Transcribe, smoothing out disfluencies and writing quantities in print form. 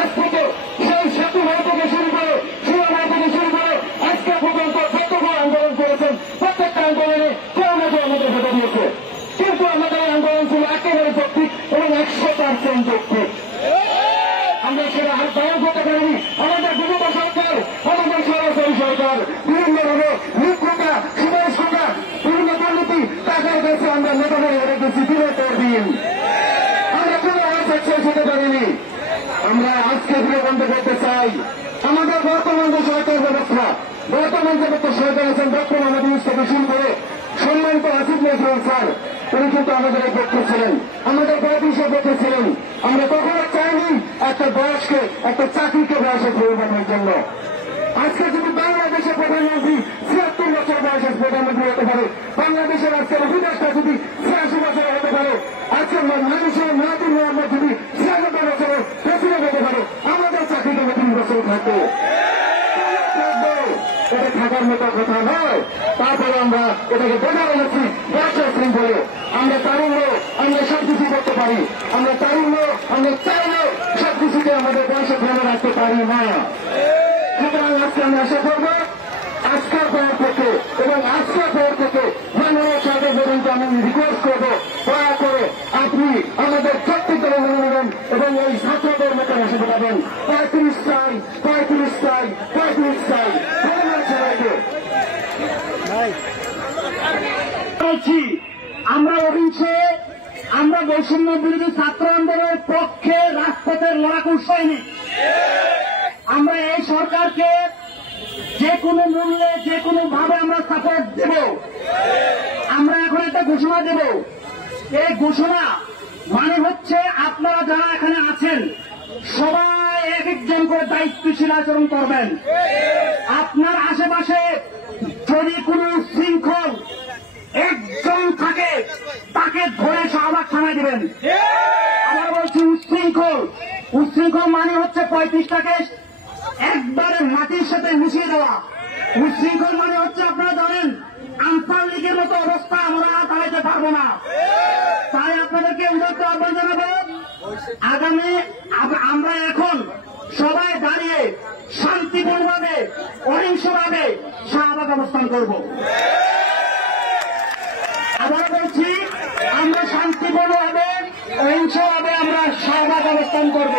আজ থেকে সেই সেতু থেকে শুরু করে সুরানা থেকে শুরু করে আজকে পর্যন্ত যতগুলো আন্দোলন করেছেন প্রত্যেকটা আন্দোলনে কেউ না কেউ আমাদের ভেবে দিয়েছে, কিন্তু আমাদের আন্দোলন ছিল একেবারে যৌক্তিক এবং 100% যৌক্তিক। আমরা সেটা আর দায়ন করতে পারিনি। আমাদের বিগত সরকার, আমাদের সরাসরি সরকার বিভিন্নভাবে নিয়োগকর্তা, সুপারিশকর্তা, বিভিন্ন দুর্নীতি টাকার কাছে আমরা নেতাদের হেরে গেছি দিনের পর দিন। আমরা কোনো সাকসেস হতে পারিনি। আমরা আজকে ফিরে বন্ধ করতে চাই আমাদের বর্তমান যে সরকার ব্যবস্থা, বর্তমান যে সরকার আছেন ডক্টর মোহাম্মদ ইউনূস থেকে শুরু করে সম্মানিত আসিফ নজরুল স্যার, উনি কিন্তু আমাদের এক পক্ষে ছিলেন, আমাদের পঁয়ত্রিশের পক্ষে ছিলেন। আমরা কখনো চাইনি একটা বয়সকে, একটা চাকরিকে বয়সে পরিবর্তনের জন্য। আজকে যদি বাংলাদেশের প্রধানমন্ত্রী ৭৬ বছর বয়সের প্রধানমন্ত্রী হতে পারে, বাংলাদেশের আজকের অভিনেতা যদি ৮৬ বছর হতে পারে, আজকের মানুষের মাহাতির মোহাম্মদ যদি ৯৬ বছরে প্রেসিডেন্ট হতে পারে, আমাদের চাকরিটা ৩ বছর থাকবে। এটা থাকার মতো কথা নয়। তারপরে আমরা এটাকে বোঝা রেখেছি ব্যবসায় শৃঙ্খলে। আমরা তারুণ্য, আমরা সবকিছু করতে পারি। আমরা তারুণ্য, আমরা চাইলেও সবকিছুকে আমাদের বয়সে ফেলে রাখতে পারি না। সুতরাং আজকে আমি আশা করবো আজকের পর থেকে এবং আজকের পর থেকে মাননীয় সরকার পর্যন্ত আমি রিকোয়েস্ট করবো, দয়া করে আপনি আমাদের প্রত্যেকটা মেনে নেবেন এবং এই ছাত্রদের মতো এসে বেড়াবেন। ৩৫ চাই, ৩৫ চাই, ৩৫ চাই। বলছি আমরা অহিংসে, আমরা বৈষম্য বিরোধী ছাত্র আন্দোলনের পক্ষে রাজপথের লড়াকু সৈনিক। আমরা এই সরকারকে যে কোনো মূল্যে, যে কোনো ভাবে আমরা সাপোর্ট দেব। আমরা এখন একটা ঘোষণা দেব। এই ঘোষণা মানে হচ্ছে আপনারা যারা এখানে আছেন সবাই এক একজন করে দায়িত্বশীল আচরণ করবেন। আপনার আশেপাশে যদি কোনো শৃঙ্খল একজন থাকে তাকে ধরে শাহবাগ থানায় দিবেন। আমরা বলছি উচ্ছৃঙ্খল মানে হচ্ছে 35টাকে একবারে মাটির সাথে মিশিয়ে দেওয়া। উচ্ছৃঙ্খল মানে হচ্ছে আপনারা জানেন আনসার লীগের মতো অবস্থা আমরা দাঁড়াইতে পারবো না। তাই আপনাদেরকে উদাত্ত আহ্বান জানাবো, আগামী আমরা এখন সবাই দাঁড়িয়ে শান্তিপূর্ণভাবে অহিংসভাবে শাহবাগ অবস্থান করব। আবার বলছি আমরা শান্তিপূর্ণভাবে অহিংসভাবে আমরা শাহবাগ অবস্থান করব।